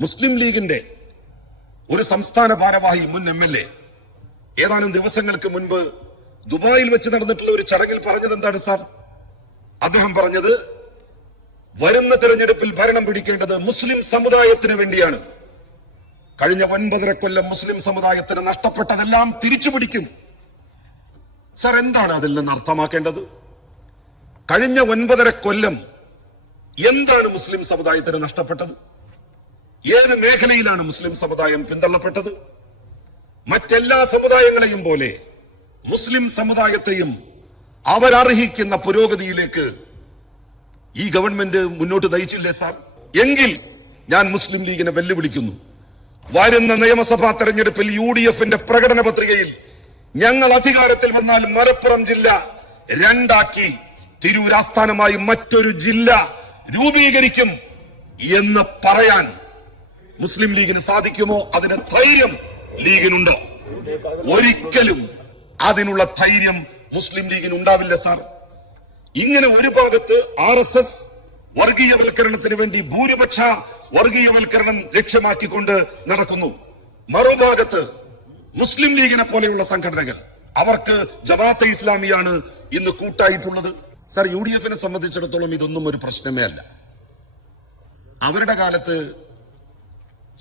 മുസ്ലിം ലീഗിന്റെ ഒരു സംസ്ഥാന ഭാരവാഹി മുൻ എം എൽ എ. ഏതാനും ദിവസങ്ങൾക്ക് മുൻപ് ദുബായിൽ വെച്ച് നടന്നിട്ടുള്ള ഒരു ചടങ്ങിൽ പറഞ്ഞത് എന്താണ് സാർ? അദ്ദേഹം പറഞ്ഞത് വരുന്ന തെരഞ്ഞെടുപ്പിൽ ഭരണം പിടിക്കേണ്ടത് മുസ്ലിം സമുദായത്തിന് വേണ്ടിയാണ്. കഴിഞ്ഞ ഒൻപതര കൊല്ലം മുസ്ലിം സമുദായത്തിന് നഷ്ടപ്പെട്ടതെല്ലാം തിരിച്ചു പിടിക്കും. സാർ എന്താണ് അതിൽ നിന്ന് അർത്ഥമാക്കേണ്ടത്? കഴിഞ്ഞ ഒൻപതര കൊല്ലം എന്താണ് മുസ്ലിം സമുദായത്തിന് നഷ്ടപ്പെട്ടത്? ഏത് മേഖലയിലാണ് മുസ്ലിം സമുദായം പിന്തള്ളപ്പെട്ടത്? മറ്റെല്ലാ സമുദായങ്ങളെയും പോലെ മുസ്ലിം സമുദായത്തെയും അവരർഹിക്കുന്ന പുരോഗതിയിലേക്ക് ഈ ഗവൺമെന്റ് മുന്നോട്ട് നയിച്ചില്ലേ സാർ? എങ്കിൽ ഞാൻ മുസ്ലിം ലീഗിനെ വെല്ലുവിളിക്കുന്നു. വരുന്ന നിയമസഭാ തെരഞ്ഞെടുപ്പിൽ യു ഡി എഫിന്റെ പ്രകടന പത്രികയിൽ ഞങ്ങൾ അധികാരത്തിൽ വന്നാൽ മലപ്പുറം ജില്ല രണ്ടാക്കി തിരൂർ ആസ്ഥാനമായി മറ്റൊരു ജില്ല രൂപീകരിക്കും എന്ന് പറയാൻ മുസ്ലിം ലീഗിന് സാധിക്കുമോ? അതിന് ധൈര്യം ലീഗിനുണ്ടോ. ഒരിക്കലും അതിനുള്ള ധൈര്യം മുസ്ലിം ലീഗിന് ഉണ്ടാവില്ല സാർ. ഇങ്ങനെ ഒരു ഭാഗത്ത് ആർ എസ് എസ് വർഗീയവൽക്കരണത്തിന് വേണ്ടി ഭൂരിപക്ഷ വർഗീയവൽക്കരണം ലക്ഷ്യമാക്കിക്കൊണ്ട് നടക്കുന്നു. മറുഭാഗത്ത് മുസ്ലിം ലീഗിനെ പോലെയുള്ള സംഘടനകൾ അവർക്ക് ജമാഅത്തെ ഇസ്ലാമിയാണ് ഇന്ന് കൂട്ടായിട്ടുള്ളത്. സാർ യു ഡി എഫിനെ സംബന്ധിച്ചിടത്തോളം ഇതൊന്നും ഒരു പ്രശ്നമേ അല്ല. അവരുടെ കാലത്ത്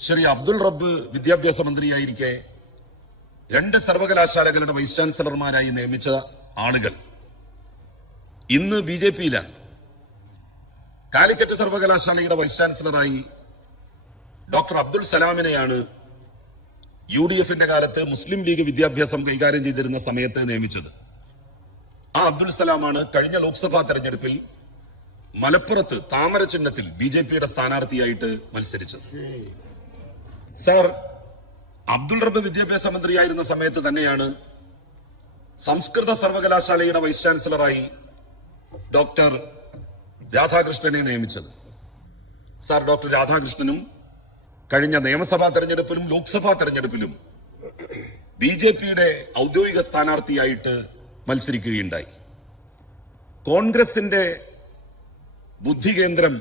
ശ്രീ അബ്ദുൾ റബ്ബ് വിദ്യാഭ്യാസ മന്ത്രിയായിരിക്കെ രണ്ട് സർവകലാശാലകളുടെ വൈസ് ചാൻസലർമാരായി നിയമിച്ച ആളുകൾ. ഇന്ന് ബി ജെ പിയിലാണ്. കാലിക്കറ്റ് സർവകലാശാലയുടെ വൈസ് ചാൻസലറായി ഡോക്ടർ അബ്ദുൾ സലാമിനെയാണ് യു ഡി എഫിന്റെ കാലത്ത് മുസ്ലിം ലീഗ് വിദ്യാഭ്യാസം കൈകാര്യം ചെയ്തിരുന്ന സമയത്ത് നിയമിച്ചത്. ആ അബ്ദുൾ സലാമാണ് കഴിഞ്ഞ ലോക്സഭാ തെരഞ്ഞെടുപ്പിൽ മലപ്പുറത്ത് താമര ചിഹ്നത്തിൽ ബി ജെ പിയുടെ സ്ഥാനാർത്ഥിയായിട്ട് മത്സരിച്ചത്. സാർ അബ്ദുൾ റബ്ബ് വിദ്യാഭ്യാസ മന്ത്രിയായിരുന്ന സമയത്ത് തന്നെയാണ് സംസ്കൃത സർവകലാശാലയുടെ വൈസ് ചാൻസലറായി ഡോക്ടർ രാധാകൃഷ്ണനെ നിയമിച്ചത്. സാർ ഡോക്ടർ രാധാകൃഷ്ണനും കഴിഞ്ഞ നിയമസഭാ തെരഞ്ഞെടുപ്പിലും ലോക്സഭാ തെരഞ്ഞെടുപ്പിലും ബി ജെ പിയുടെ ഔദ്യോഗിക സ്ഥാനാർത്ഥിയായിട്ട് മത്സരിക്കുകയുണ്ടായി. കോൺഗ്രസിന്റെ ബുദ്ധി കേന്ദ്രം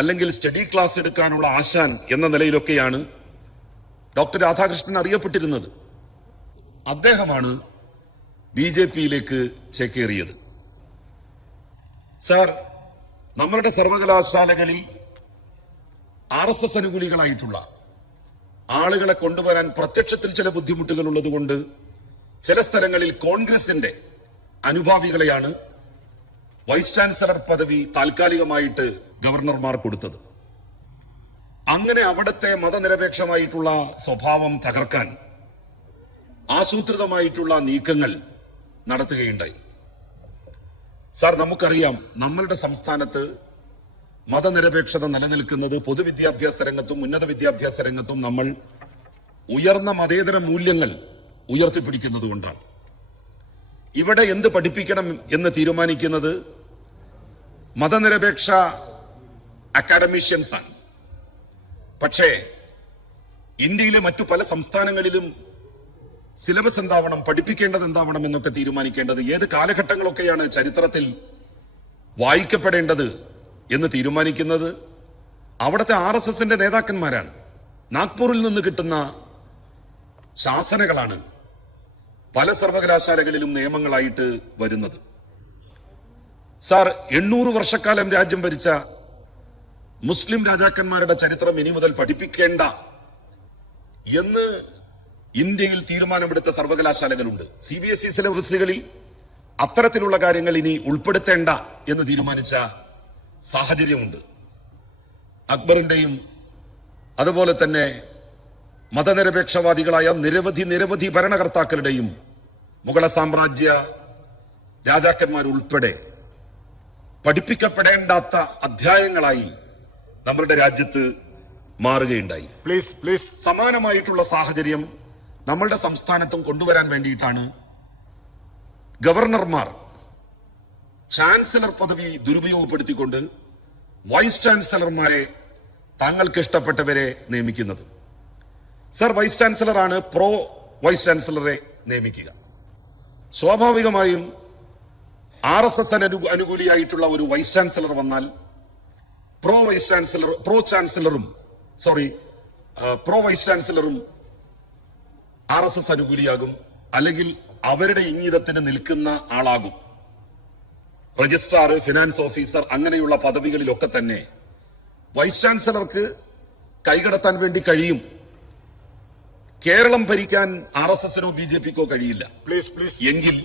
അല്ലെങ്കിൽ സ്റ്റഡി ക്ലാസ് എടുക്കാനുള്ള ആശാൻ എന്ന നിലയിലൊക്കെയാണ് ഡോക്ടർ രാധാകൃഷ്ണൻ അറിയപ്പെട്ടിരുന്നത്. അദ്ദേഹമാണ് ബി ജെ പിയിലേക്ക് ചേക്കേറിയത്. സാർ നമ്മളുടെ സർവകലാശാലകളിൽ ആർ എസ് എസ് അനുകൂലികളായിട്ടുള്ള ആളുകളെ കൊണ്ടുവരാൻ പ്രത്യക്ഷത്തിൽ ചില ബുദ്ധിമുട്ടുകൾ ഉള്ളതുകൊണ്ട് ചില സ്ഥലങ്ങളിൽ കോൺഗ്രസിന്റെ അനുഭാവികളെയാണ് വൈസ് ചാൻസലർ പദവി താൽക്കാലികമായിട്ട് ഗവർണർമാർ കൊടുത്തത്. അങ്ങനെ അവിടുത്തെ മതനിരപേക്ഷമായിട്ടുള്ള സ്വഭാവം തകർക്കാൻ ആസൂത്രിതമായിട്ടുള്ള നീക്കങ്ങൾ നടത്തുകയുണ്ടായി. സാർ നമുക്കറിയാം നമ്മളുടെ സംസ്ഥാനത്ത് മതനിരപേക്ഷത നിലനിൽക്കുന്നത് പൊതുവിദ്യാഭ്യാസ രംഗത്തും ഉന്നത വിദ്യാഭ്യാസ രംഗത്തും നമ്മൾ ഉയർന്ന മതേതര മൂല്യങ്ങൾ ഉയർത്തിപ്പിടിക്കുന്നത് കൊണ്ടാണ്. ഇവിടെ എന്ത് പഠിപ്പിക്കണം എന്ന് തീരുമാനിക്കുന്നത് മതനിരപേക്ഷ അക്കാഡമീഷ്യൻസ് ആണ് പക്ഷേ ഇന്ത്യയിലെ മറ്റു പല സംസ്ഥാനങ്ങളിലും സിലബസ് എന്താവണം പഠിപ്പിക്കേണ്ടത് എന്താവണം എന്നൊക്കെ തീരുമാനിക്കേണ്ടത് ഏത് കാലഘട്ടങ്ങളൊക്കെയാണ് ചരിത്രത്തിൽ വായിക്കപ്പെടേണ്ടത് എന്ന് തീരുമാനിക്കുന്നത് അവിടുത്തെ ആർ എസ് എസിന്റെ നേതാക്കന്മാരാണ്. നാഗ്പൂരിൽ നിന്ന് കിട്ടുന്ന ശാസനകളാണ് പല സർവകലാശാലകളിലും നിയമങ്ങളായിട്ട് വരുന്നത്. സാർ എണ്ണൂറ് വർഷക്കാലം രാജ്യം ഭരിച്ച മുസ്ലിം രാജാക്കന്മാരുടെ ചരിത്രം ഇനി മുതൽ പഠിപ്പിക്കേണ്ട എന്ന് ഇന്ത്യയിൽ തീരുമാനമെടുത്ത സർവകലാശാലകളുണ്ട്. സി ബി എസ് ഇ സിലബസുകളിൽ അത്തരത്തിലുള്ള കാര്യങ്ങൾ ഇനി ഉൾപ്പെടുത്തേണ്ട എന്ന് തീരുമാനിച്ച സാഹചര്യമുണ്ട്. അക്ബറിന്റെയും അതുപോലെ തന്നെ മതനിരപേക്ഷവാദികളായ നിരവധി നിരവധി ഭരണകർത്താക്കളുടെയും മുഗള സാമ്രാജ്യ രാജാക്കന്മാരുൾപ്പെടെ പഠിപ്പിക്കപ്പെടേണ്ടാത്ത അധ്യായങ്ങളായി നമ്മളുടെ രാജ്യത്ത് മാറുകയുണ്ടായി. പ്ലീസ് പ്ലീസ് സമാനമായിട്ടുള്ള സാഹചര്യം നമ്മളുടെ സംസ്ഥാനത്തും കൊണ്ടുവരാൻ വേണ്ടിയിട്ടാണ് ഗവർണർമാർ ചാൻസലർ പദവി ദുരുപയോഗപ്പെടുത്തിക്കൊണ്ട് വൈസ് ചാൻസലർമാരെ താങ്കൾക്ക് ഇഷ്ടപ്പെട്ടവരെ നിയമിക്കുന്നത്. സർ വൈസ് ചാൻസലറാണ് പ്രോ വൈസ് ചാൻസലറെ നിയമിക്കുക. സ്വാഭാവികമായും ആർ എസ് എസ് അനുകൂലിയായിട്ടുള്ള ഒരു വൈസ് ചാൻസലർ വന്നാൽ പ്രോ വൈസ് ചാൻസലർ പ്രോ ചാൻസലറും സോറി പ്രോ വൈസ് ചാൻസലറും ആർ എസ് എസ് അനുകൂലിയാകും അല്ലെങ്കിൽ അവരുടെ ഇംഗിതത്തിന് നിൽക്കുന്ന ആളാകും. രജിസ്ട്രാർ ഫിനാൻസ് ഓഫീസർ അങ്ങനെയുള്ള പദവികളിലൊക്കെ തന്നെ വൈസ് ചാൻസലർക്ക് കൈകടത്താൻ വേണ്ടി കഴിയും. കേരളം ഭരിക്കാൻ ആർ എസ് എസിനോ ബി ജെ പിക്കോ കഴിയില്ല. പ്ലീസ് പ്ലീസ് എങ്കിൽ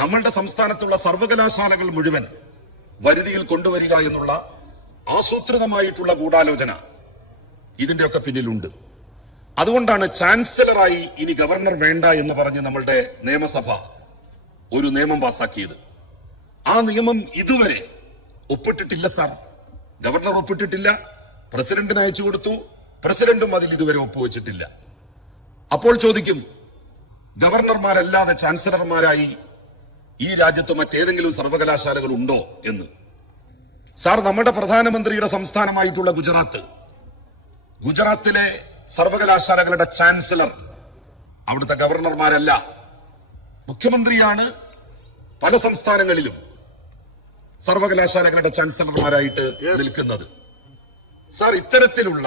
നമ്മളുടെ സംസ്ഥാനത്തുള്ള സർവകലാശാലകൾ മുഴുവൻ വരുതിയിൽ കൊണ്ടുവരിക എന്നുള്ള ആസൂത്രിതമായിട്ടുള്ള ഗൂഢാലോചന ഇതിന്റെയൊക്കെ പിന്നിലുണ്ട്. അതുകൊണ്ടാണ് ചാൻസലറായി ഇനി ഗവർണർ വേണ്ട എന്ന് പറഞ്ഞ് നമ്മളുടെ നിയമസഭ ഒരു നിയമം പാസാക്കിയത്. ആ നിയമം ഇതുവരെ ഒപ്പിട്ടിട്ടില്ല സാർ. ഗവർണർ ഒപ്പിട്ടിട്ടില്ല പ്രസിഡന്റിന് അയച്ചു കൊടുത്തു പ്രസിഡന്റും അതിൽ ഇതുവരെ ഒപ്പുവെച്ചിട്ടില്ല. അപ്പോൾ ചോദിക്കും ഗവർണർമാരല്ലാതെ ചാൻസലർമാരായി ഈ രാജ്യത്ത് മറ്റേതെങ്കിലും സർവകലാശാലകൾ ഉണ്ടോ എന്ന്? സാർ നമ്മുടെ പ്രധാനമന്ത്രിയുടെ സംസ്ഥാനമായിട്ടുള്ള ഗുജറാത്ത്. ഗുജറാത്തിലെ സർവകലാശാലകളുടെ ചാൻസലർ അവിടുത്തെ ഗവർണർമാരല്ല. മുഖ്യമന്ത്രിയാണ് പല സംസ്ഥാനങ്ങളിലും സർവകലാശാലകളുടെ ചാൻസലർമാരായിട്ട് നിൽക്കുന്നത്. സാർ ഇത്തരത്തിലുള്ള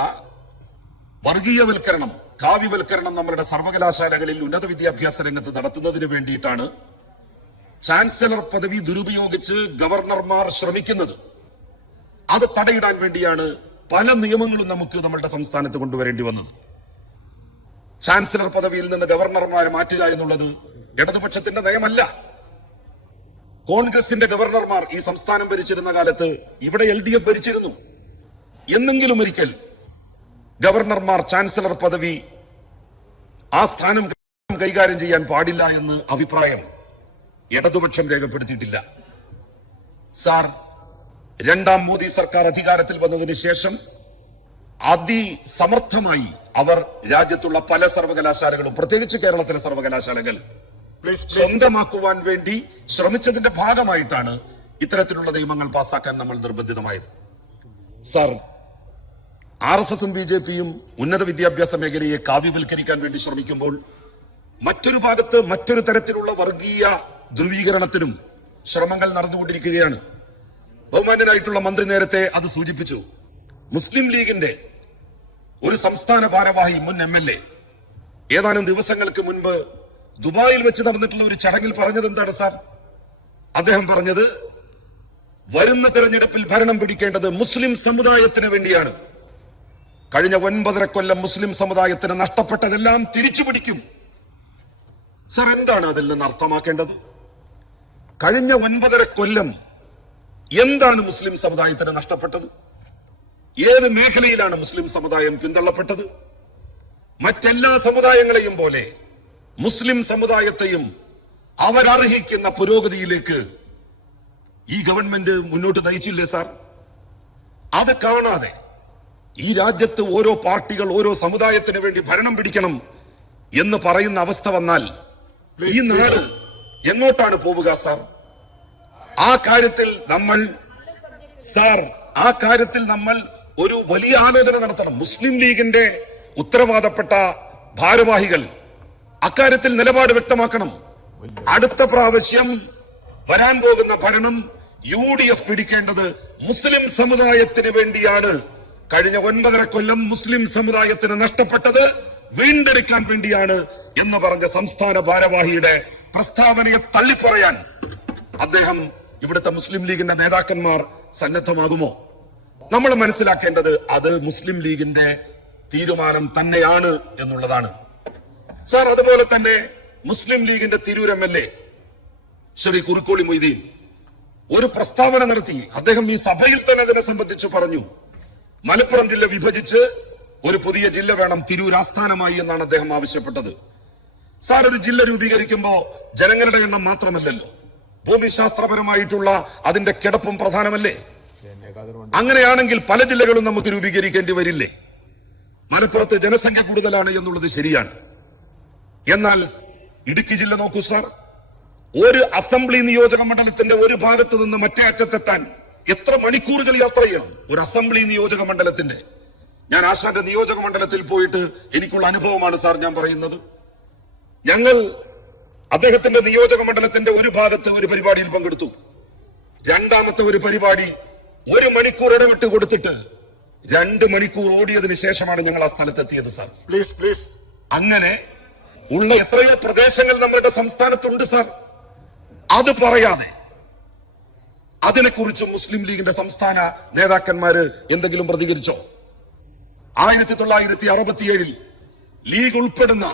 വർഗീയവൽക്കരണം കാവ്യവൽക്കരണം നമ്മളുടെ സർവകലാശാലകളിൽ ഉന്നത വിദ്യാഭ്യാസ രംഗത്ത് നടത്തുന്നതിന് വേണ്ടിയിട്ടാണ് ചാൻസലർ പദവി ദുരുപയോഗിച്ച് ഗവർണർമാർ ശ്രമിക്കുന്നത്. അത് തടയിടാൻ വേണ്ടിയാണ് പല നിയമങ്ങളും നമുക്ക് നമ്മളുടെ സംസ്ഥാനത്ത് കൊണ്ടുവരേണ്ടി വന്നത്. ചാൻസലർ പദവിയിൽ നിന്ന് ഗവർണർമാരെ മാറ്റുക എന്നുള്ളത് ഇടതുപക്ഷത്തിന്റെ നയമല്ല. കോൺഗ്രസിന്റെ ഗവർണർമാർ ഈ സംസ്ഥാനം ഭരിച്ചിരുന്ന കാലത്ത് ഇവിടെ എൽ ഡി എഫ് ഭരിച്ചിരുന്നു. എന്നെങ്കിലും ഒരിക്കൽ ഗവർണർമാർ ചാൻസലർ പദവി ആ സ്ഥാനം കൈകാര്യം ചെയ്യാൻ പാടില്ല എന്ന് അഭിപ്രായം ഇടതുപക്ഷം രേഖപ്പെടുത്തിയിട്ടില്ല. സാർ രണ്ടാം മോദി സർക്കാർ അധികാരത്തിൽ വന്നതിന് ശേഷം അതിസമർത്ഥമായി അവർ രാജ്യത്തുള്ള പല സർവകലാശാലകളും പ്രത്യേകിച്ച് കേരളത്തിലെ സർവകലാശാലകൾ. സ്വന്തമാക്കുവാൻ വേണ്ടി ശ്രമിച്ചതിന്റെ ഭാഗമായിട്ടാണ് ഇത്തരത്തിലുള്ള നിയമങ്ങൾ പാസാക്കാൻ നമ്മൾ നിർബന്ധിതമായത് സാർ ആർ എസ് എസും ബി ജെ പിയും ഉന്നത വിദ്യാഭ്യാസ മേഖലയെ കാവ്യവൽക്കരിക്കാൻ വേണ്ടി ശ്രമിക്കുമ്പോൾ മറ്റൊരു ഭാഗത്ത് മറ്റൊരു തരത്തിലുള്ള വർഗീയ ധ്രുവീകരണത്തിനും ശ്രമങ്ങൾ നടന്നുകൊണ്ടിരിക്കുകയാണ് ബഹുമാന്യനായിട്ടുള്ള മന്ത്രി നേരത്തെ അത് സൂചിപ്പിച്ചു. മുസ്ലിം ലീഗിന്റെ ഒരു സംസ്ഥാന ഭാരവാഹി മുൻ എം എൽ എ ഏതാനും ദിവസങ്ങൾക്ക് മുൻപ് ദുബായിൽ വെച്ച് നടന്നിട്ടുള്ള ഒരു ചടങ്ങിൽ പറഞ്ഞത് എന്താണ് സാർ? അദ്ദേഹം പറഞ്ഞത് വരുന്ന തെരഞ്ഞെടുപ്പിൽ ഭരണം പിടിക്കേണ്ടത് മുസ്ലിം സമുദായത്തിന് വേണ്ടിയാണ്. കഴിഞ്ഞ ഒൻപതര കൊല്ലം മുസ്ലിം സമുദായത്തിന് നഷ്ടപ്പെട്ടതെല്ലാം തിരിച്ചു പിടിക്കും. സർ എന്താണ് അതിൽ നിന്ന് അർത്ഥമാക്കേണ്ടത്? കഴിഞ്ഞ ഒൻപതര കൊല്ലം എന്താണ് മുസ്ലിം സമുദായത്തിന് നഷ്ടപ്പെട്ടത്? ഏത് മേഖലയിലാണ് മുസ്ലിം സമുദായം പിന്തള്ളപ്പെട്ടത്? മറ്റെല്ലാ സമുദായങ്ങളെയും പോലെ മുസ്ലിം സമുദായത്തെയും അവരർഹിക്കുന്ന പുരോഗതിയിലേക്ക് ഈ ഗവൺമെന്റ് മുന്നോട്ട് നയിച്ചില്ലേ സാർ? അത് കാണാതെ ഈ രാജ്യത്ത് ഓരോ പാർട്ടികൾ ഓരോ സമുദായത്തിന് വേണ്ടി ഭരണം പിടിക്കണം എന്ന് പറയുന്ന അവസ്ഥ വന്നാൽ ഈ നാട് എങ്ങോട്ടാണ് പോവുക സാർ? ആ കാര്യത്തിൽ നമ്മൾ സാർ ആ കാര്യത്തിൽ നമ്മൾ ഒരു വലിയ ആലോചന നടത്തണം. മുസ്ലിം ലീഗിന്റെ ഉത്തരവാദപ്പെട്ട ഭാരവാഹികൾ അക്കാര്യത്തിൽ നിലപാട് വ്യക്തമാക്കണം. അടുത്ത പ്രാവശ്യം വരാൻ പോകുന്ന ഭരണം യു ഡി എഫ് പിടിക്കേണ്ടത് മുസ്ലിം സമുദായത്തിന് വേണ്ടിയാണ്. കഴിഞ്ഞ ഒൻപതര കൊല്ലം മുസ്ലിം സമുദായത്തിന് നഷ്ടപ്പെട്ടത് വീണ്ടെടുക്കാൻ വേണ്ടിയാണ് എന്ന് പറഞ്ഞ സംസ്ഥാന ഭാരവാഹിയുടെ പ്രസ്താവനയെ തള്ളിപ്പറയാൻ അദ്ദേഹം ഇവിടുത്തെ മുസ്ലിം ലീഗിന്റെ നേതാക്കന്മാർ സന്നദ്ധമാകുമോ? നമ്മൾ മനസ്സിലാക്കേണ്ടത് അത് മുസ്ലിം ലീഗിന്റെ തീരുമാനം തന്നെയാണ് എന്നുള്ളതാണ്. സാർ അതുപോലെ തന്നെ മുസ്ലിം ലീഗിന്റെ Tirur M L A Shri Kurukkoli Moideen ഒരു പ്രസ്താവന നടത്തി. അദ്ദേഹം ഈ സഭയിൽ തന്നെ അതിനെ സംബന്ധിച്ച് പറഞ്ഞു. മലപ്പുറം ജില്ല വിഭജിച്ച് ഒരു പുതിയ ജില്ല വേണം തിരൂർ ആസ്ഥാനമായി എന്നാണ് അദ്ദേഹം ആവശ്യപ്പെട്ടത്. സാർ ഒരു ജില്ല രൂപീകരിക്കുമ്പോ ജനങ്ങളുടെ എണ്ണം മാത്രമല്ലല്ലോ. ഭൂമിശാസ്ത്രപരമായിട്ടുള്ള അതിന്റെ കിടപ്പും പ്രധാനമല്ലേ? അങ്ങനെയാണെങ്കിൽ പല ജില്ലകളും നമുക്ക് രൂപീകരിക്കേണ്ടി വരില്ലേ? മലപ്പുറത്ത് ജനസംഖ്യ കൂടുതലാണ് എന്നുള്ളത് ശരിയാണ്. എന്നാൽ ഇടുക്കി ജില്ല നോക്കൂ സാർ. ഒരു അസംബ്ലി നിയോജക മണ്ഡലത്തിന്റെ ഒരു ഭാഗത്ത് നിന്ന് മറ്റേ അറ്റത്തെത്താൻ എത്ര മണിക്കൂറുകൾ യാത്ര ചെയ്യണം? ഒരു അസംബ്ലി നിയോജക മണ്ഡലത്തിന്റെ. ഞാൻ ആശാന്റെ നിയോജക മണ്ഡലത്തിൽ പോയിട്ട് എനിക്കുള്ള അനുഭവമാണ് സാർ ഞാൻ പറയുന്നത്. ഞങ്ങൾ അദ്ദേഹത്തിന്റെ നിയോജക മണ്ഡലത്തിന്റെ ഒരു ഭാഗത്ത് ഒരു പരിപാടിയിൽ പങ്കെടുത്തു. രണ്ടാമത്തെ ഒരു പരിപാടി ഒരു മണിക്കൂർ ഇടവിട്ട് കൊടുത്തിട്ട് രണ്ട് മണിക്കൂർ ഓടിയതിനു ശേഷമാണ് ഞങ്ങൾ ആ സ്ഥലത്തെത്തിയത് സാർ. പ്ലീസ് പ്ലീസ് അങ്ങനെ ഉള്ള എത്രയോ പ്രദേശങ്ങൾ നമ്മുടെ സംസ്ഥാനത്തുണ്ട് സാർ. അത് പറയാതെ അതിനെക്കുറിച്ച് മുസ്ലിം ലീഗിന്റെ സംസ്ഥാന നേതാക്കന്മാര് എന്തെങ്കിലും പ്രതികരിച്ചോ? ആയിരത്തി തൊള്ളായിരത്തി അറുപത്തിയേഴിൽ ലീഗ് ഉൾപ്പെടുന്ന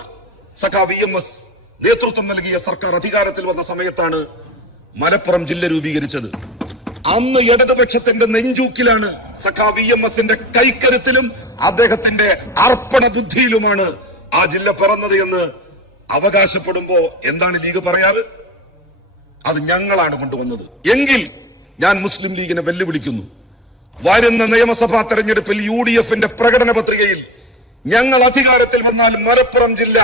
സഖാ വി എം എസ് നേതൃത്വം നൽകിയ സർക്കാർ അധികാരത്തിൽ വന്ന സമയത്താണ് മലപ്പുറം ജില്ല രൂപീകരിച്ചത്. അന്ന് ഇടതുപക്ഷത്തിന്റെ നെഞ്ചൂക്കിലാണ് സഖാ വി എം എസിന്റെ കൈക്കരുത്തിലും അദ്ദേഹത്തിന്റെ അർപ്പണ ബുദ്ധിയിലുമാണ് ആ ജില്ല പിറന്നത് എന്ന് അവകാശപ്പെടുമ്പോ എന്താണ് ലീഗ് പറയാറ്? അത് ഞങ്ങളാണ് കൊണ്ടുവന്നത്. എങ്കിൽ ഞാൻ മുസ്ലിം ലീഗിനെ വെല്ലുവിളിക്കുന്നു. വരുന്ന നിയമസഭാ തെരഞ്ഞെടുപ്പിൽ യു ഡി എഫിന്റെ പ്രകടന പത്രികയിൽ ഞങ്ങൾ അധികാരത്തിൽ വന്നാൽ മലപ്പുറം ജില്ല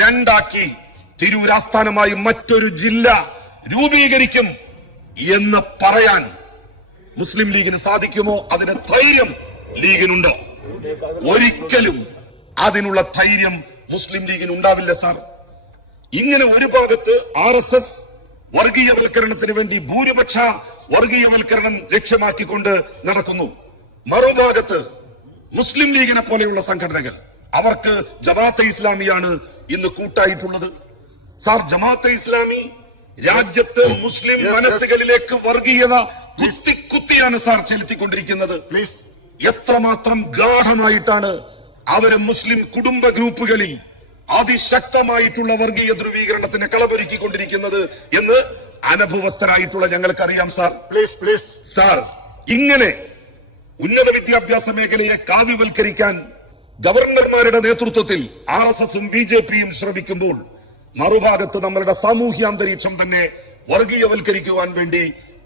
രണ്ടാക്കി തിരൂർ ആസ്ഥാനമായി മറ്റൊരു ജില്ല രൂപീകരിക്കും എന്ന് പറയാൻ മുസ്ലിം ലീഗിന് സാധിക്കുമോ? അതിന് ധൈര്യം ലീഗിനുണ്ടോ? ഒരിക്കലും അതിനുള്ള ധൈര്യം മുസ്ലിം ലീഗിന് ഉണ്ടാവില്ല സാർ. ഇങ്ങനെ ഒരു ഭാഗത്ത് ആർ എസ് എസ് വർഗീയവൽക്കരണത്തിന് വേണ്ടി ഭൂരിപക്ഷ വർഗീയവൽക്കരണം ലക്ഷ്യമാക്കിക്കൊണ്ട് നടക്കുന്നു. മറുഭാഗത്ത് മുസ്ലിം ലീഗിനെ പോലെയുള്ള സംഘടനകൾ അവർക്ക് ജമാഅത്തെ ഇസ്ലാമിയാണ് ഇന്ന് കൂട്ടായിട്ടുള്ളത്. സാർ ജമാഅത്തെ ഇസ്ലാമി രാജ്യത്ത് മുസ്ലിം മനസ്സുകളിലേക്ക് വർഗീയത കുത്തി കുത്തിയാണ് സാർ ചെലുത്തിക്കൊണ്ടിരിക്കുന്നത്. പ്ലീസ് എത്രമാത്രം ഗാഠമായിട്ടാണ് അവർ മുസ്ലിം കുടുംബ ഗ്രൂപ്പുകളിൽ അതിശക്തമായിട്ടുള്ള വർഗീയ ധ്രുവീകരണത്തിന് കളമൊരുക്കിക്കൊണ്ടിരിക്കുന്നത് എന്ന് അനുഭവസ്ഥരായിട്ടുള്ള അനഭവസ്ഥരായിട്ടുള്ള ഞങ്ങൾക്കറിയാം സാർ. പ്ലീസ് പ്ലീസ് സാർ ഇങ്ങനെ ഉന്നത വിദ്യാഭ്യാസ മേഖലയെ കാവ്യവൽക്കരിക്കാൻ ഗവർണർമാരുടെ നേതൃത്വത്തിൽ ആർ എസ് എസും ബി ജെ പിയും ശ്രമിക്കുമ്പോൾ മറുഭാഗത്ത് നമ്മളുടെ സാമൂഹ്യ അന്തരീക്ഷം തന്നെ വർഗീയവൽക്കരിക്കുവാൻ വേണ്ടി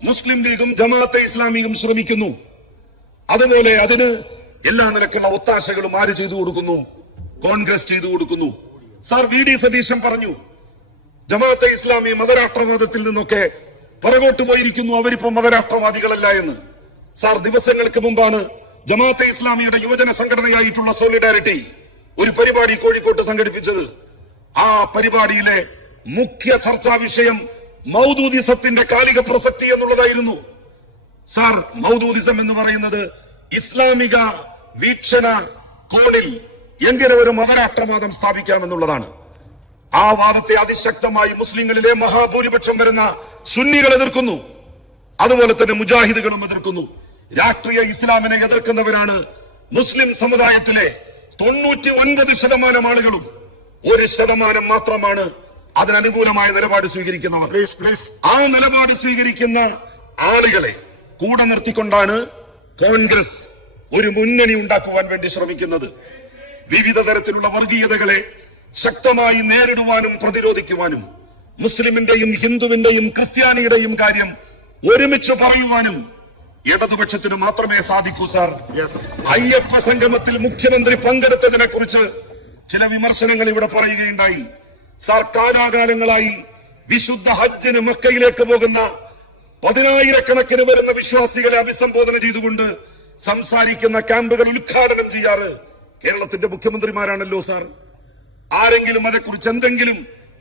മുസ്ലിം ലീഗും ജമാഅത്തെ ഇസ്ലാമിയും ശ്രമിക്കുന്നു. അതുപോലെ അതിന് എല്ലാ നിലക്കുള്ള ഒത്താശകളും ആര് ചെയ്തു കൊടുക്കുന്നു? കോൺഗ്രസ് ചെയ്തു കൊടുക്കുന്നു. സാർ വി ഡി സതീശൻ പറഞ്ഞു ജമാഅത്തെ ഇസ്ലാമി മതരാഷ്ട്രവാദത്തിൽ നിന്നൊക്കെ പുറകോട്ട് പോയിരിക്കുന്നു. അവരിപ്പോ മതരാഷ്ട്രവാദികളല്ല എന്ന്. സാർ ദിവസങ്ങൾക്ക് മുമ്പാണ് ജമാഅത്തെ ഇസ്ലാമിയുടെ യുവജന സംഘടനയായിട്ടുള്ള സോളിഡാരിറ്റി ഒരു പരിപാടി കോഴിക്കോട്ട് സംഘടിപ്പിച്ചത്. ആ പരിപാടിയിലെ മുഖ്യ ചർച്ചാ വിഷയം മൗദൂദിസത്തിന്റെ കാലിക പ്രസക്തി എന്നുള്ളതായിരുന്നു. സാർ മൗദൂദിസം എന്ന് പറയുന്നത് ഇസ്ലാമിക വീക്ഷണ കോണിൽ എങ്ങനെ ഒരു മതരാഷ്ട്രവാദം സ്ഥാപിക്കാമെന്നുള്ളതാണ്. ആ വാദത്തെ അതിശക്തമായി മുസ്ലിങ്ങളിലെ മഹാഭൂരിപക്ഷം വരുന്ന സുന്നികൾ എതിർക്കുന്നു. അതുപോലെ തന്നെ മുജാഹിദുകളും എതിർക്കുന്നു. രാഷ്ട്രീയ ഇസ്ലാമിനെ എതിർക്കുന്നവരാണ് മുസ്ലിം സമുദായത്തിലെ തൊണ്ണൂറ്റി ഒൻപത് ശതമാനം ആളുകളും. ഒരു ശതമാനം മാത്രമാണ് അതിനനുകൂലമായ നിലപാട് സ്വീകരിക്കുന്നവർ. ആ നിലപാട് സ്വീകരിക്കുന്ന ആളുകളെ കൂടെ നിർത്തിക്കൊണ്ടാണ് കോൺഗ്രസ് ഒരു മുന്നണി ഉണ്ടാക്കുവാൻ വേണ്ടി ശ്രമിക്കുന്നത് വിവിധ തരത്തിലുള്ള വർഗീയതകളെ ശക്തമായി നേരിടുവാനും പ്രതിരോധിക്കുവാനും മുസ്ലിമിന്റെയും ഹിന്ദുവിന്റെയും ക്രിസ്ത്യാനിയുടെയും കാര്യം ഒരുമിച്ച് പറയുവാനും ഇടതുപക്ഷത്തിന് മാത്രമേ സാധിക്കൂ സാർ. അയ്യപ്പ സംഗമത്തിൽ മുഖ്യമന്ത്രി പങ്കെടുത്തതിനെ കുറിച്ച് ചില വിമർശനങ്ങൾ ഇവിടെ പറയുകയുണ്ടായി. സാർ കാലാകാലങ്ങളായി വിശുദ്ധ ഹജ്ജിന് മക്കയിലേക്ക് പോകുന്ന പതിനായിരക്കണക്കിന് വരുന്ന വിശ്വാസികളെ അഭിസംബോധന ചെയ്തുകൊണ്ട് സംസാരിക്കുന്ന ക്യാമ്പുകൾ ഉദ്ഘാടനം ചെയ്യാറ് കേരളത്തിന്റെ മുഖ്യമന്ത്രിമാരാണല്ലോ സാർ. ആരെങ്കിലും അതേക്കുറിച്ച് എന്തെങ്കിലും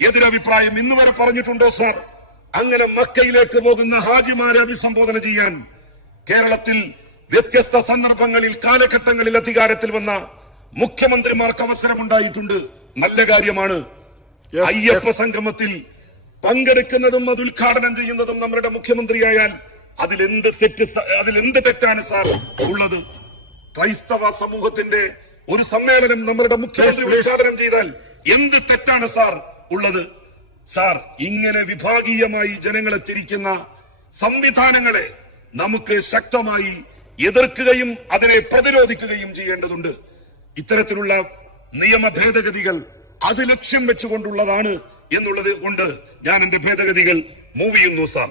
എതിരഭിപ്രായം ഇന്ന് വരെ പറഞ്ഞിട്ടുണ്ടോ സാർ? അങ്ങനെ മക്കയിലേക്ക് പോകുന്ന ഹാജിമാരെ അഭിസംബോധന ചെയ്യാൻ കേരളത്തിൽ വ്യത്യസ്ത സന്ദർഭങ്ങളിൽ കാലഘട്ടങ്ങളിൽ അധികാരത്തിൽ വന്ന മുഖ്യമന്ത്രിമാർക്ക് അവസരമുണ്ടായിട്ടുണ്ട്. നല്ല കാര്യമാണ്. അയ്യപ്പ. സംഗമത്തിൽ പങ്കെടുക്കുന്നതും അത് ഉദ്ഘാടനം ചെയ്യുന്നതും നമ്മുടെ മുഖ്യമന്ത്രിയായാൽ അതിലെന്ത് സെറ്റ് അതിൽ അതിലെന്ത് തെറ്റാണ് സാർ ഉള്ളത്? ക്രൈസ്തവ സമൂഹത്തിന്റെ ഒരു സമ്മേളനം നമ്മുടെ മുഖ്യമന്ത്രി ഉദ്ഘാടനം ചെയ്താൽ എന്ത് തെറ്റാണ് സാർ ഉള്ളത്? സാർ ഇങ്ങനെ വിഭാഗീയമായി ജനങ്ങളെ തിരിക്കുന്ന സംവിധാനങ്ങളെ നമുക്ക് ശക്തമായി എതിർക്കുകയും അതിനെ പ്രതിരോധിക്കുകയും ചെയ്യേണ്ടതുണ്ട്. ഇത്തരത്തിലുള്ള നിയമ ഭേദഗതികൾ അത് ലക്ഷ്യം വെച്ചുകൊണ്ടുള്ളതാണ് എന്നുള്ളത് കൊണ്ട് ഞാൻ എന്റെ ഭേദഗതികൾ മൂവ് ചെയ്യുന്നു സാർ.